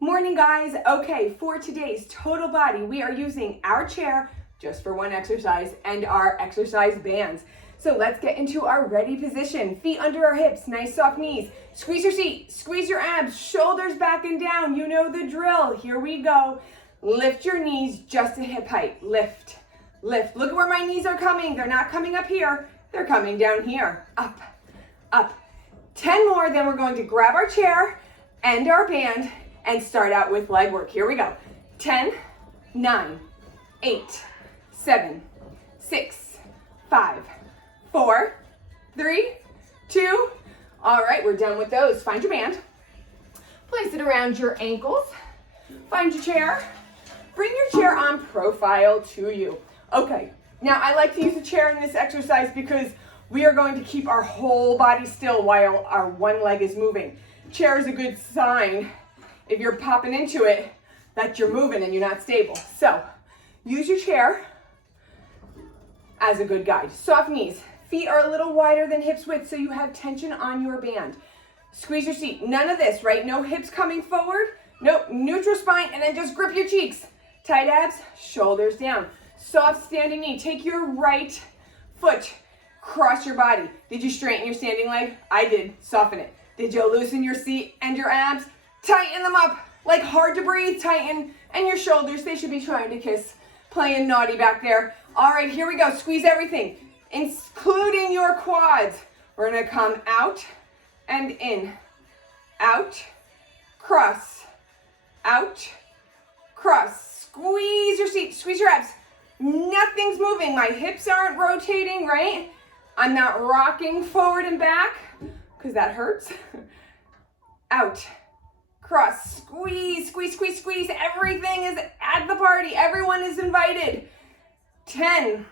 Morning, guys. Okay, for today's total body, we are using our chair just for one exercise and our exercise bands. So let's get into our ready position. Feet under our hips, nice soft knees. Squeeze your seat, squeeze your abs, shoulders back and down. You know the drill. Here we go. Lift your knees just to hip height. Lift, lift. Look at where my knees are coming. They're not coming up here. They're coming down here. Up, up. 10 more, then we're going to grab our chair and our band and start out with leg work. Here we go. 10, 9, 8, 7, 6, 5, 4, 3, 2. All right, we're done with those. Find your band. Place it around your ankles. Find your chair. Bring your chair on profile to you. Okay, now I like to use a chair in this exercise because we are going to keep our whole body still while our one leg is moving. Chair is a good sign if you're popping into it that you're moving and you're not stable. So use your chair as a good guide. Soft knees. Feet are a little wider than hips width so you have tension on your band. Squeeze your seat. None of this, right? No hips coming forward. Nope. Neutral spine and then just grip your cheeks. Tight abs, shoulders down. Soft standing knee. Take your right foot, cross your body. Did you straighten your standing leg? I did. Soften it. Did you loosen your seat and your abs? Tighten them up. Like hard to breathe, tighten. And your shoulders, they should be trying to kiss. Playing naughty back there. All right, here we go. Squeeze everything, including your quads. We're gonna come out and in. Out, cross, out, cross. Squeeze your seat, squeeze your abs. Nothing's moving. My hips aren't rotating, right? I'm not rocking forward and back because that hurts. Out. Cross, squeeze, squeeze, squeeze, squeeze. Everything is at the party. Everyone is invited. 10,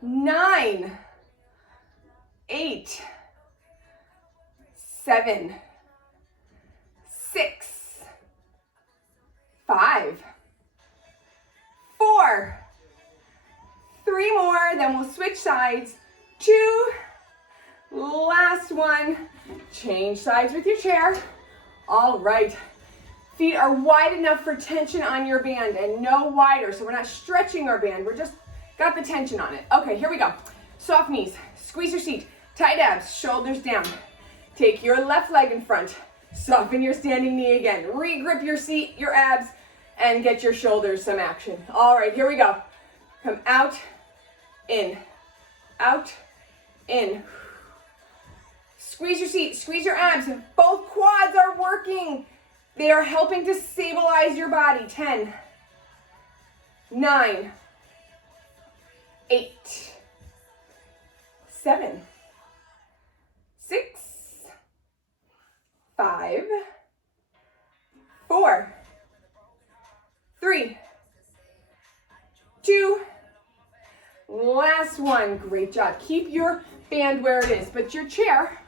9, 8, 7, 6, 5, 4, 3 more, then we'll switch sides. 2, last one. Change sides with your chair. All right, feet are wide enough for tension on your band and no wider, so we're not stretching our band, we're just got the tension on it. Okay, here we go. Soft knees, squeeze your seat, tight abs, shoulders down. Take your left leg in front, soften your standing knee again, re-grip your seat, your abs, and get your shoulders some action. All right, here we go. Come out, in, in. Squeeze your seat, squeeze your abs. Both quads are working. They are helping to stabilize your body. 10, 9, 8, 7, 6, 5, 4, 3, 2, last one. Great job. Keep your band where it is, but your chair,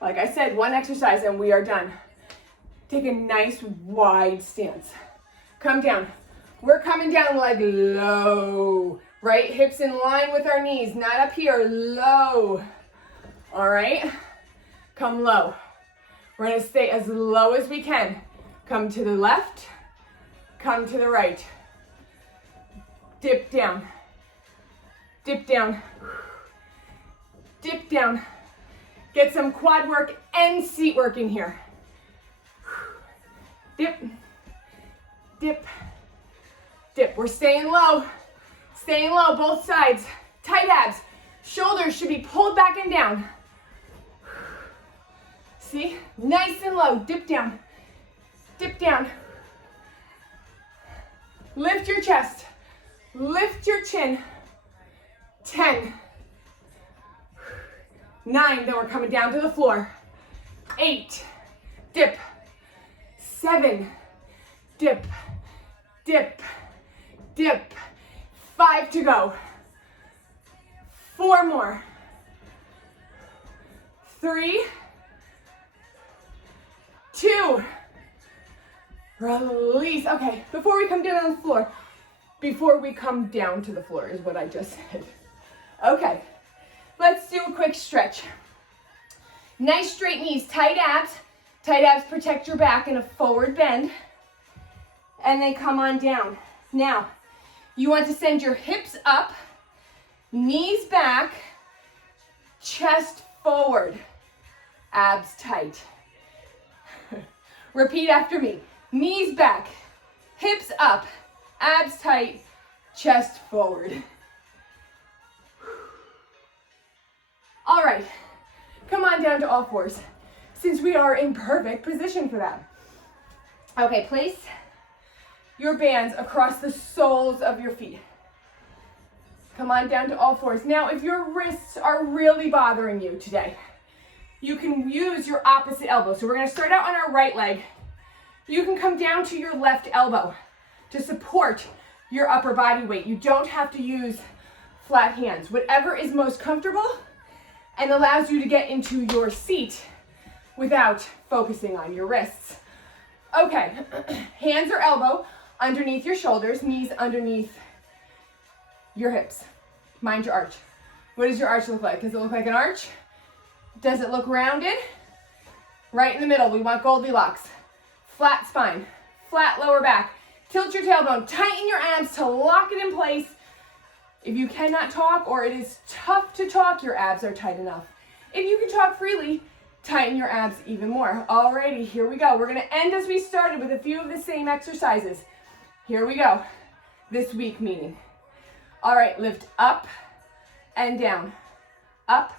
like I said, one exercise and we are done. Take a nice wide stance. Come down. We're coming down leg low, right? Hips in line with our knees, not up here, low. All right, come low. We're gonna stay as low as we can. Come to the left, come to the right. Dip down, dip down, dip down. Get some quad work and seat work in here. Dip, dip, dip. We're staying low, both sides. Tight abs. Shoulders should be pulled back and down. See, nice and low. Dip down, dip down. Lift your chest, lift your chin. 10, 9, then we're coming down to the floor. 8, dip. 7, dip, dip, dip. 5 to go. 4 more. 3, 2, release. Okay, before we come down on the floor, before we come down to the floor is what I just said. Okay, let's do a quick stretch. Nice straight knees, tight abs. Tight abs protect your back in a forward bend, and then come on down. Now, you want to send your hips up, knees back, chest forward, abs tight. Repeat after me. Knees back, hips up, abs tight, chest forward. All right, come on down to all fours, since we are in perfect position for that. Okay, place your bands across the soles of your feet. Come on down to all fours. Now, if your wrists are really bothering you today, you can use your opposite elbow. So we're gonna start out on our right leg. You can come down to your left elbow to support your upper body weight. You don't have to use flat hands. Whatever is most comfortable and allows you to get into your seat without focusing on your wrists. Okay, hands or elbow underneath your shoulders, knees underneath your hips. Mind your arch. What does your arch look like? Does it look like an arch? Does it look rounded? Right in the middle, we want Goldilocks. Flat spine, flat lower back. Tilt your tailbone, tighten your abs to lock it in place. If you cannot talk or it is tough to talk, your abs are tight enough. If you can talk freely, tighten your abs even more. Alrighty, here we go. We're gonna end as we started with a few of the same exercises. Here we go. This week meaning. All right, lift up and down, up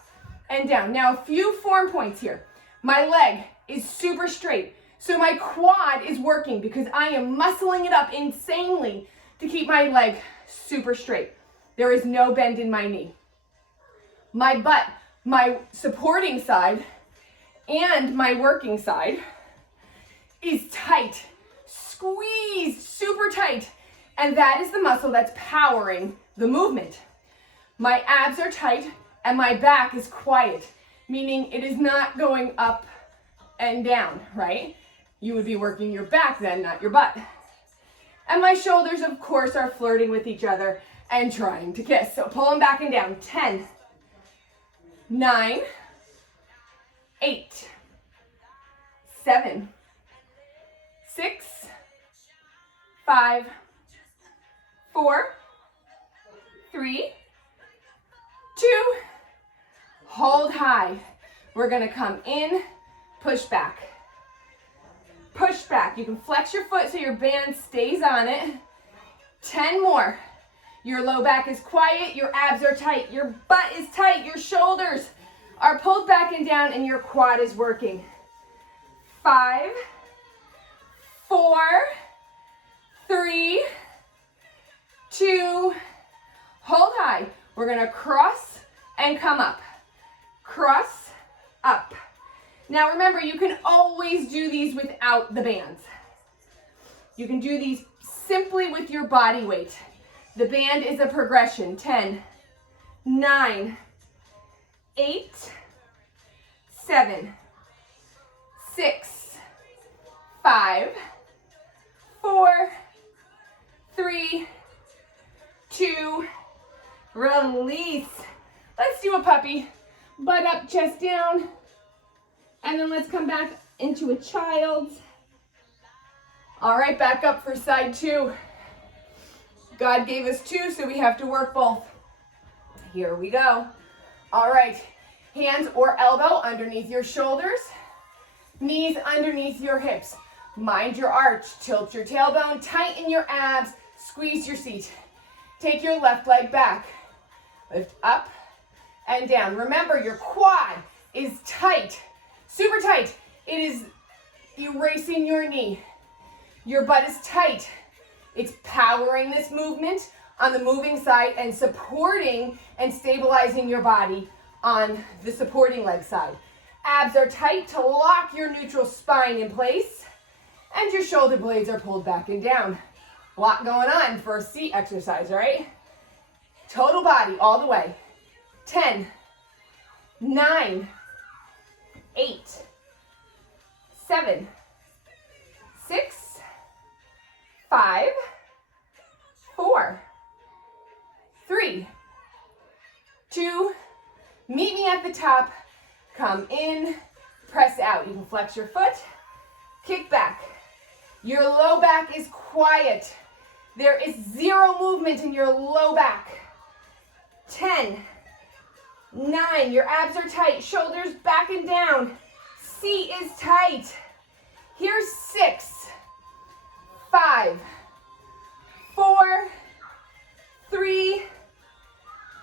and down. Now a few form points here. My leg is super straight, so my quad is working because I am muscling it up insanely to keep my leg super straight. There is no bend in my knee. My butt, my supporting side and my working side is tight, squeezed, super tight. And that is the muscle that's powering the movement. My abs are tight and my back is quiet, meaning it is not going up and down, right? You would be working your back then, not your butt. And my shoulders, of course, are flirting with each other and trying to kiss. So pull them back and down. 10, 9, 8, 7, 6, 5, 4, 3, 2, hold high. We're gonna come in, push back. Push back. You can flex your foot so your band stays on it. 10 more. Your low back is quiet, your abs are tight, your butt is tight, your shoulders are pulled back and down, and your quad is working. 5, 4, 3, 2, hold high. We're gonna cross and come up. Cross, up. Now remember, you can always do these without the bands. You can do these simply with your body weight. The band is a progression. 10, 9, 8, 7, 6, 5, 4, 3, 2, release. Let's do a puppy. Butt up, chest down. And then let's come back into a child. All right, back up for side 2. God gave us 2, so we have to work both. Here we go. All right, hands or elbow underneath your shoulders, knees underneath your hips. Mind your arch, tilt your tailbone, tighten your abs, squeeze your seat. Take your left leg back. Lift up and down. Remember, your quad is tight, super tight. It is erasing your knee. Your butt is tight. It's powering this movement on the moving side and supporting and stabilizing your body on the supporting leg side. Abs are tight to lock your neutral spine in place, and your shoulder blades are pulled back and down. A lot going on for a seat exercise, right? Total body all the way. 10, 9, 8, 7, 6, 5, 4, 3, 2, meet me at the top, come in, press out. You can flex your foot kick back. Your low back is quiet. There is 0 movement in your low back. 10, 9, your abs are tight, shoulders back and down. Seat is tight. Here's 6, 5, 4, 3,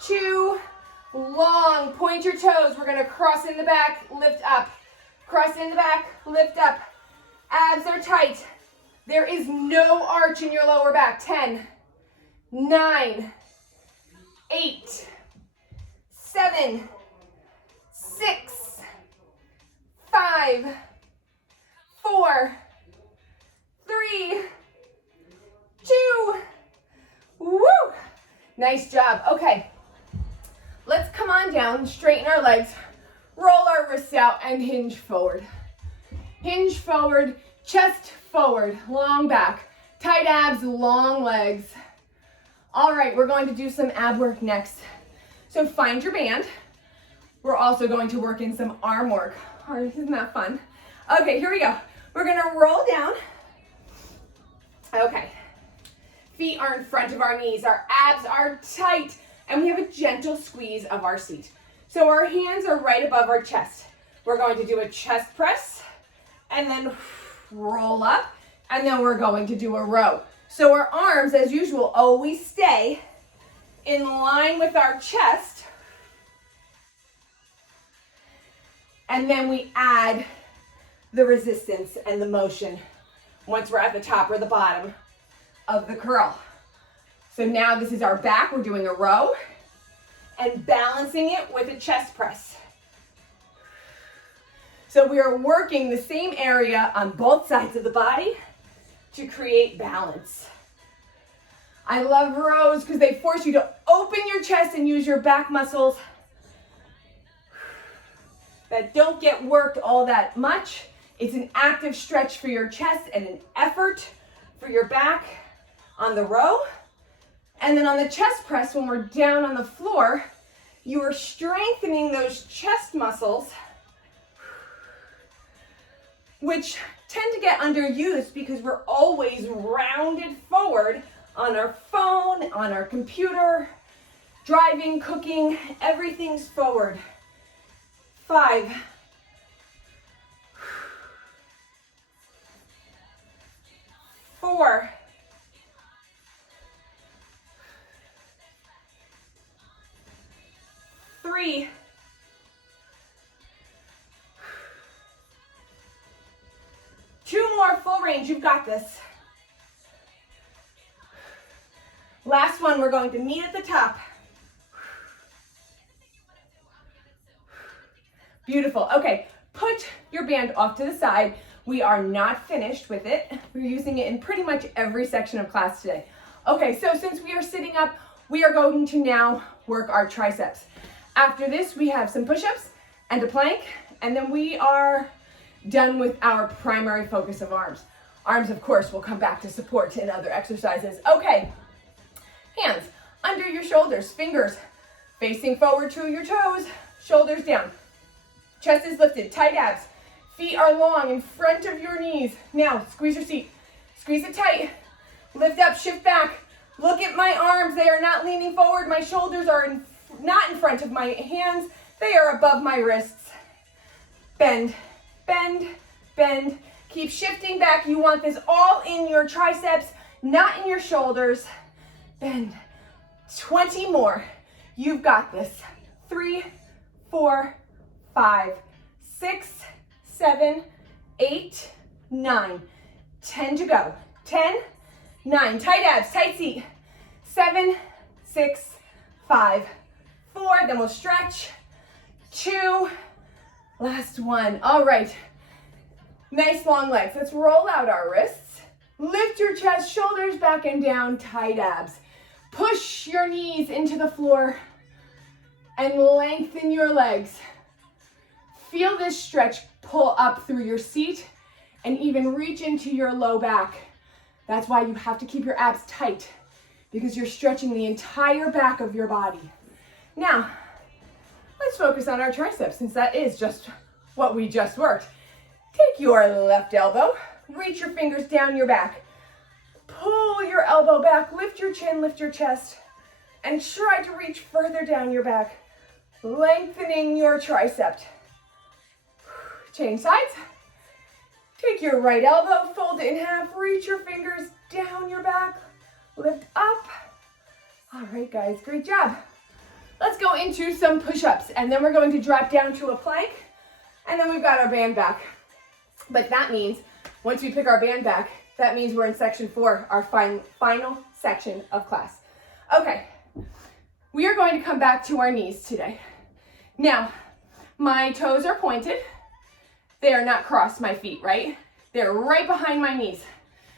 2, long. Point your toes. We're gonna cross in the back, lift up. Cross in the back, lift up. Abs are tight. There is no arch in your lower back. 10, 9, 8, 7, 6, 5, 4, 3, 2, woo! Nice job. Okay, let's come on down, straighten our legs, roll our wrists out, and hinge forward. Hinge forward, chest forward, long back, tight abs, long legs. All right, we're going to do some ab work next. So find your band. We're also going to work in some arm work. All right, isn't that fun? Okay, here we go. We're gonna roll down. Okay, feet are in front of our knees, our abs are tight, and we have a gentle squeeze of our seat. So our hands are right above our chest. We're going to do a chest press, and then roll up, and then we're going to do a row. So our arms, as usual, always stay in line with our chest, and then we add the resistance and the motion once we're at the top or the bottom of the curl. So now this is our back. We're doing a row and balancing it with a chest press. So we are working the same area on both sides of the body to create balance. I love rows because they force you to open your chest and use your back muscles that don't get worked all that much. It's an active stretch for your chest and an effort for your back on the row. And then on the chest press, when we're down on the floor, you are strengthening those chest muscles, which tend to get underused because we're always rounded forward on our phone, on our computer, driving, cooking, everything's forward. 5, 4, 3, 2 more, full range, you've got this. Last one, we're going to meet at the top. Beautiful. Okay, put your band off to the side. We are not finished with it. We're using it in pretty much every section of class today. Okay, so since we are sitting up, we are going to now work our triceps. After this, we have some push-ups and a plank, and then we are done with our primary focus of arms. Arms, of course, will come back to support in other exercises. Okay, hands under your shoulders, fingers facing forward to your toes, shoulders down. Chest is lifted, tight abs. Feet are long in front of your knees. Now, squeeze your seat. Squeeze it tight. Lift up, shift back. Look at my arms. They are not leaning forward. My shoulders are not in front of my hands. They are above my wrists. Bend, bend, bend. Keep shifting back. You want this all in your triceps, not in your shoulders. Bend. 20 more. You've got this. 3, 4, 5, 6, 7, 8, 9, 10 to go. 10, 9, tight abs, tight seat. 7, 6, 5, 4, then we'll stretch. 2, last one. All right, nice long legs. Let's roll out our wrists. Lift your chest, shoulders back and down, tight abs. Push your knees into the floor and lengthen your legs. Feel this stretch pull up through your seat and even reach into your low back. That's why you have to keep your abs tight, because you're stretching the entire back of your body. Now, let's focus on our triceps, since that is just what we just worked. Take your left elbow, Reach your fingers down your back. Pull your elbow back, lift your chin, lift your chest, and try to reach further down your back, lengthening your tricep. Change sides. Take your right elbow, fold it in half, reach your fingers down your back, lift up. All right, guys, great job. Let's go into some push-ups, and then we're going to drop down to a plank, and then we've got our band back. But that means, once we pick our band back, that means we're in section 4, our final section of class. Okay, we are going to come back to our knees today. Now, my toes are pointed. They are not crossed, my feet, right? They're right behind my knees.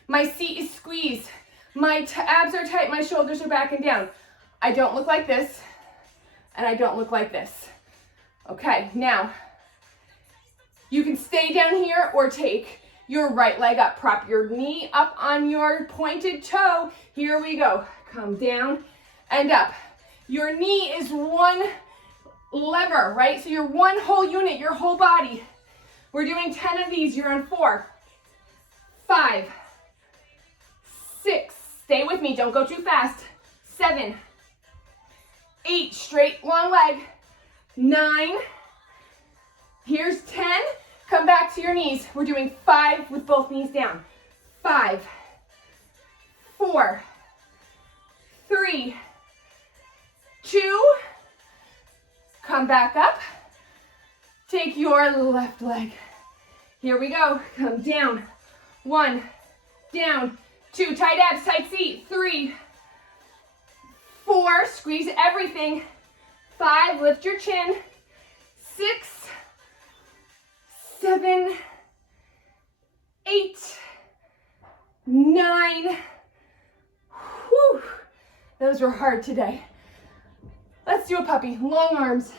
My seat is squeezed. My abs are tight, my shoulders are back and down. I don't look like this, and I don't look like this. Okay, now, you can stay down here or take your right leg up. Prop your knee up on your pointed toe. Here we go. Come down and up. Your knee is one lever, right? So you're one whole unit, your whole body. We're doing 10 of these. You're on 4, 5, 6. Stay with me. Don't go too fast. 7, 8. Straight, long leg. 9. Here's 10. Come back to your knees. We're doing 5 with both knees down. 5, 4, 3, 2. Come back up. Take your left leg. Here we go. Come down. 1, down. 2, tight abs, tight seat. 3, 4, squeeze everything. 5, lift your chin. 6, 7, 8, 9. Whew. Those were hard today. Let's do a puppy. Long arms.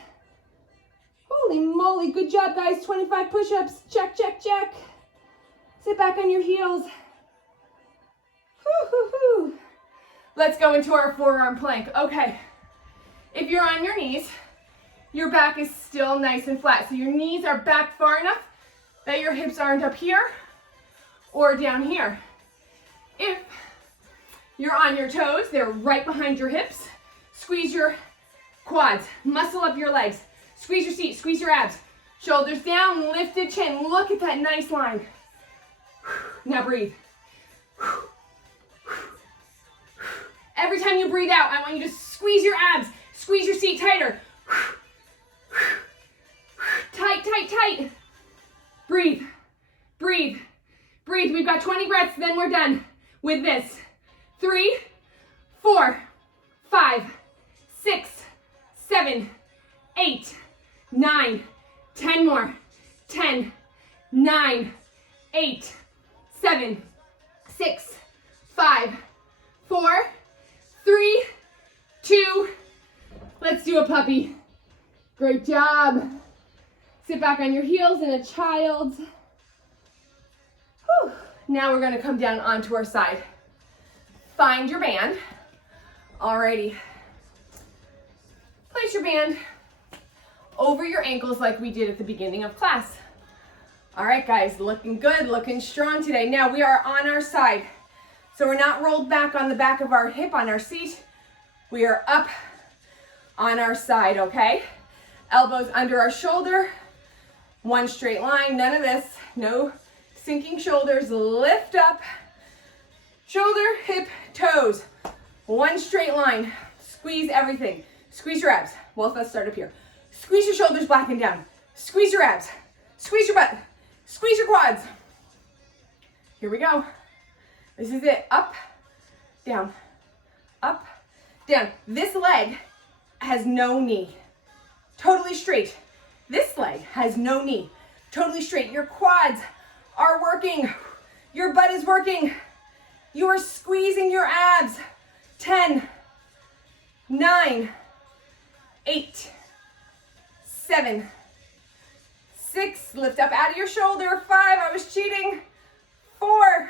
Holy moly, good job, guys. 25 push-ups. Check, check, check. Sit back on your heels. Whew, whew, whew. Let's go into our forearm plank. Okay, if you're on your knees, your back is still nice and flat. So your knees are back far enough that your hips aren't up here or down here. If you're on your toes, they're right behind your hips. Squeeze your quads, muscle up your legs. Squeeze your seat, squeeze your abs. Shoulders down, lifted chin. Look at that nice line. Now breathe. Every time you breathe out, I want you to squeeze your abs, squeeze your seat tighter. Tight, tight, tight. Breathe, breathe, breathe. We've got 20 breaths, then we're done with this. 3, 4, 5, 6, 7, 8, 9, 10 more. 10, 9, 8, 7, 6, 5, 4, 3, 2. Let's do a puppy. Great job. Sit back on your heels in a child's. Whew. Now we're gonna come down onto our side. Find your band. Alrighty. Place your band over your ankles like we did at the beginning of class. All right, guys, looking good, looking strong today. Now we are on our side. So we're not rolled back on the back of our hip on our seat. We are up on our side, okay? Elbows under our shoulder. One straight line, none of this. No sinking shoulders, lift up. Shoulder, hip, toes. One straight line. Squeeze everything. Squeeze your abs. Well, let's start up here. Squeeze your shoulders back and down. Squeeze your abs. Squeeze your butt. Squeeze your quads. Here we go. This is it. Up, down, up, down. This leg has no knee. Totally straight. This leg has no knee. Totally straight. Your quads are working. Your butt is working. You are squeezing your abs. 10, 9, 8, 7, 6. Lift up out of your shoulder. 5, I was cheating. 4,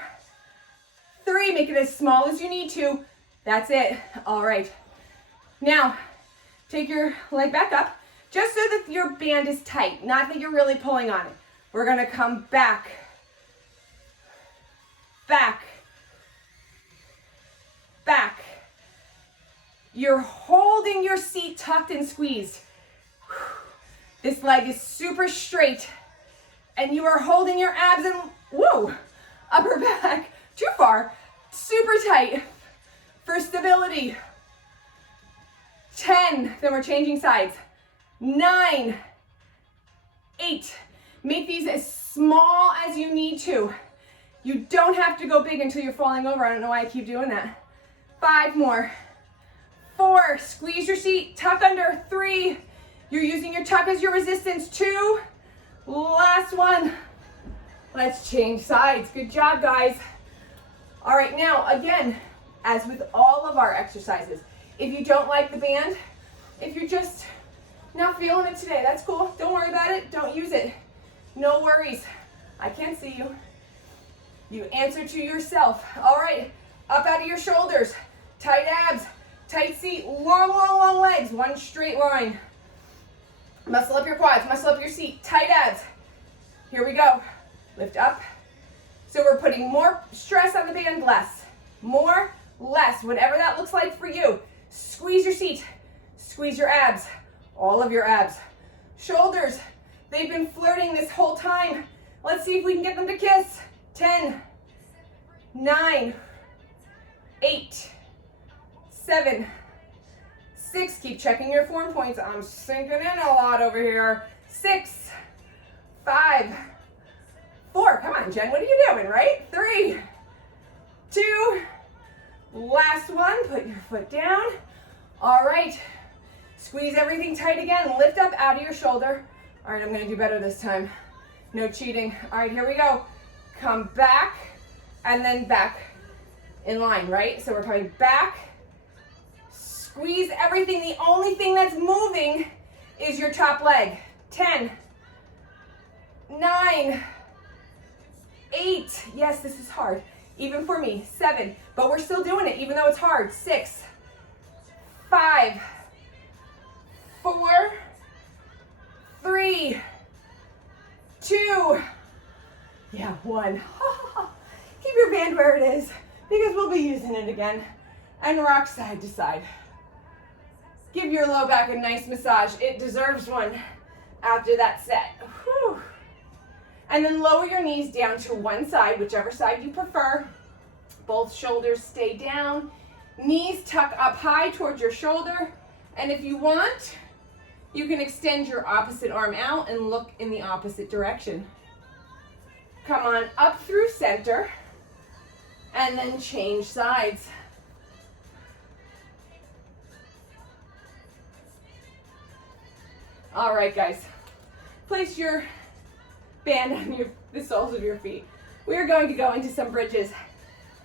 3, make it as small as you need to. That's it. All right. Now, take your leg back up, just so that your band is tight, not that you're really pulling on it. We're gonna come back You're holding your seat tucked and squeezed. This leg is super straight, and you are holding your abs and, whoa, upper back, too far, super tight for stability. 10, then we're changing sides. 9, 8, make these as small as you need to. You don't have to go big until you're falling over. I don't know why I keep doing that. 5 more. 4, squeeze your seat, tuck under. 3, you're using your tuck as your resistance. 2, last one. Let's change sides. Good job, guys. All right, now again, as with all of our exercises, if you don't like the band, if you're just not feeling it today, that's cool. Don't worry about it. Don't use it. No worries. I can't see you. You answer to yourself. All right, up out of your shoulders. Tight abs, tight seat, long, long, long legs. One straight line. Muscle up your quads, muscle up your seat. Tight abs. Here we go. Lift up. So we're putting more stress on the band, less. More, less. Whatever that looks like for you. Squeeze your seat. Squeeze your abs. All of your abs. Shoulders. They've been flirting this whole time. Let's see if we can get them to kiss. 10, 9, 8, 7, 6. Keep checking your form points. I'm sinking in a lot over here. 6, 5, 4. Come on, Jen. What are you doing, right? 3, 2. Last one. Put your foot down. All right. Squeeze everything tight again. Lift up out of your shoulder. All right, I'm going to do better this time. No cheating. All right, here we go. Come back and then back in line, right? So we're coming back. Squeeze everything. The only thing that's moving is your top leg. 10, 9, 8. Yes, this is hard, even for me. 7, but we're still doing it, even though it's hard. 6, 5, 4, 3, 2, yeah, 1. Keep your band where it is because we'll be using it again. And rock side to side. Give your low back a nice massage. It deserves one after that set. Whew. And then lower your knees down to one side, whichever side you prefer. Both shoulders stay down. Knees tuck up high towards your shoulder. And if you want, you can extend your opposite arm out and look in the opposite direction. Come on up through center and then change sides. All right, guys. Place your band on the soles of your feet. We are going to go into some bridges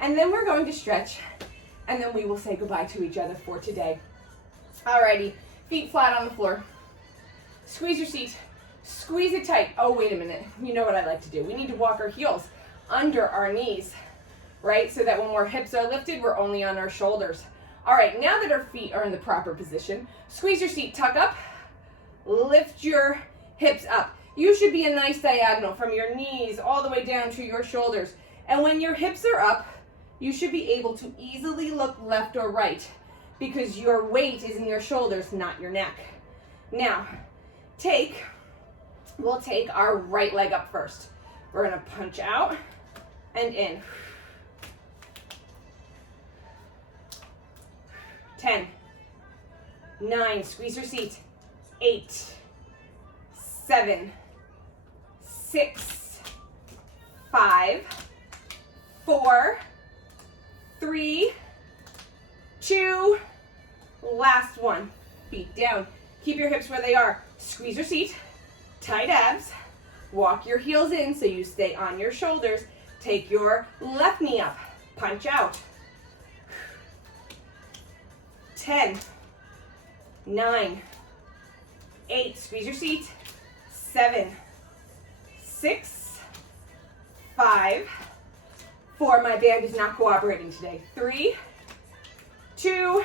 and then we're going to stretch and then we will say goodbye to each other for today. Alrighty, feet flat on the floor. Squeeze your seat. Squeeze it tight. Oh, wait a minute. You know what I like to do. We need to walk our heels under our knees, right? So that when our hips are lifted, we're only on our shoulders. All right, now that our feet are in the proper position, squeeze your seat, tuck up, lift your hips up. You should be a nice diagonal from your knees all the way down to your shoulders. And when your hips are up, you should be able to easily look left or right because your weight is in your shoulders, not your neck. Now, we'll take our right leg up first. We're gonna punch out and in. 10, 9, squeeze your seat. 8, 7, 6, 5, 4, 3, 2, last one. Feet down. Keep your hips where they are. Squeeze your seat. Tight abs. Walk your heels in so you stay on your shoulders. Take your left knee up. Punch out. 10, 9, 8, squeeze your seat. 7, 6, 5, 4, my band is not cooperating today. 3, 2,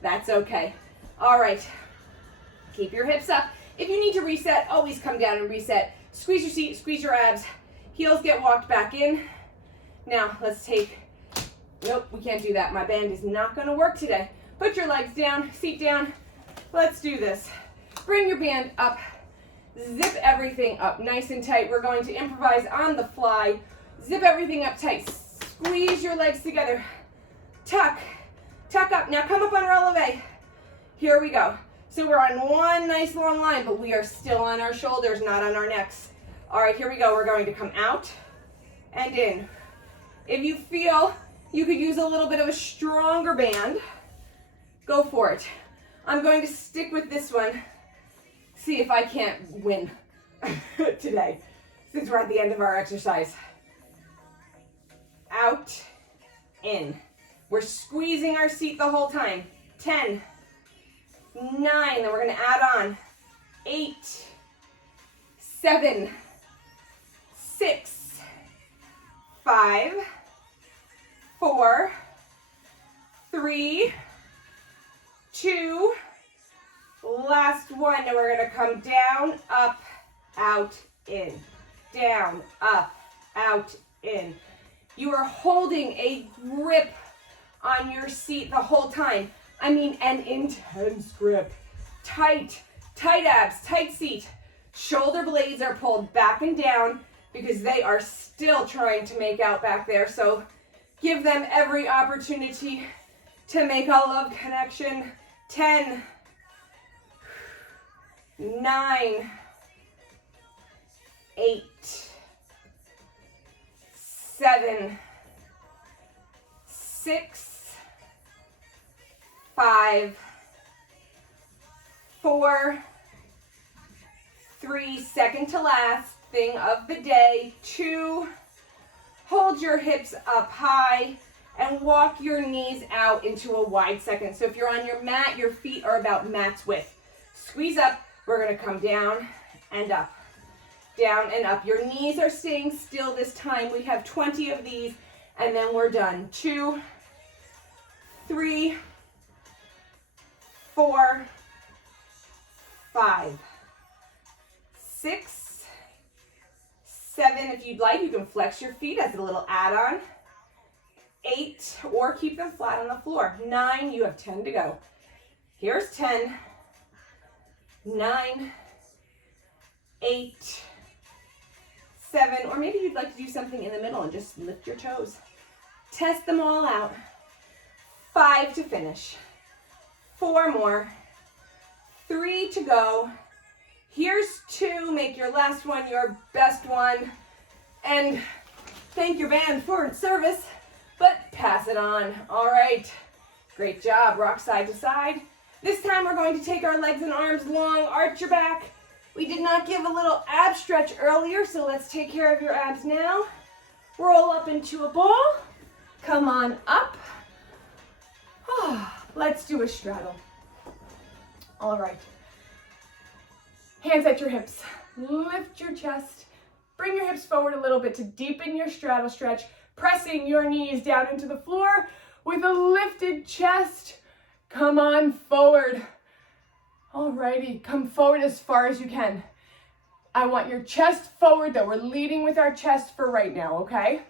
that's okay. All right, keep your hips up. If you need to reset, always come down and reset. Squeeze your seat, squeeze your abs. Heels get walked back in. Now let's take, nope, we can't do that. My band is not gonna work today. Put your legs down, seat down. Let's do this. Bring your band up. Zip everything up nice and tight. We're going to improvise on the fly. Zip everything up tight. Squeeze your legs together. Tuck, tuck up. Now come up on releve. Here we go. So we're on one nice long line, but we are still on our shoulders, not on our necks. All right, here we go. We're going to come out and in. If you feel you could use a little bit of a stronger band, go for it. I'm going to stick with this one. See if I can't win today, since we're at the end of our exercise. Out, in. We're squeezing our seat the whole time. 10, 9, then we're gonna add on. 8, 7, 6, 5, 4, 3, 2, last one, and we're gonna come down, up, out, in. Down, up, out, in. You are holding a grip on your seat the whole time. I mean, an intense grip. Tight, tight abs, tight seat. Shoulder blades are pulled back and down because they are still trying to make out back there. So give them every opportunity to make a love connection. 10, 9, 8, 7, 6, 5, 4, 3, second to last thing of the day, 2, hold your hips up high and walk your knees out into a wide second. So if you're on your mat, your feet are about mat's width. Squeeze up, we're gonna come down and up. Down and up. Your knees are staying still this time. We have 20 of these, and then we're done. 2, 3, 4, 5, 6, 7. If you'd like, you can flex your feet as a little add-on. 8, or keep them flat on the floor. 9, you have 10 to go. Here's 10, 9, 8, 7, or maybe you'd like to do something in the middle and just lift your toes. Test them all out. 5 to finish. 4 more. 3 to go. Here's 2. Make your last one your best one. And thank your band for its service, but pass it on. All right. Great job. Rock side to side. This time we're going to take our legs and arms long, arch your back. We did not give a little ab stretch earlier, so let's take care of your abs now. Roll up into a ball. Come on up. Let's do a straddle. All right. Hands at your hips. Lift your chest. Bring your hips forward a little bit to deepen your straddle stretch, pressing your knees down into the floor with a lifted chest. Come on forward. Alrighty, come forward as far as you can. I want your chest forward, though. We're leading with our chest for right now, okay?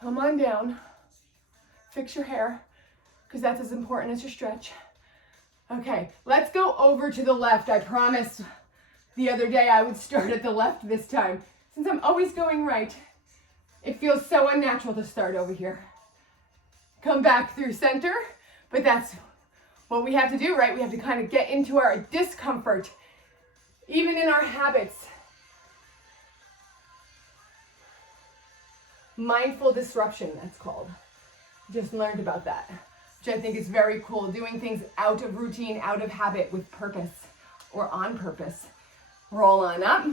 Come on down. Fix your hair, because that's as important as your stretch. Okay, let's go over to the left. I promised the other day I would start at the left this time. Since I'm always going right, it feels so unnatural to start over here. Come back through center, but that's what we have to do, right? We have to kind of get into our discomfort, even in our habits. Mindful disruption, that's called. Just learned about that, which I think is very cool. Doing things out of routine, out of habit with purpose or on purpose. Roll on up.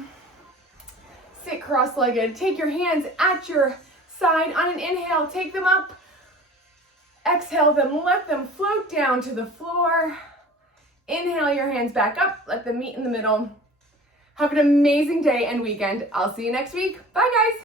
Sit cross-legged. Take your hands at your side. On an inhale, take them up. Exhale them, let them float down to the floor. Inhale your hands back up, let them meet in the middle. Have an amazing day and weekend. I'll see you next week. Bye, guys.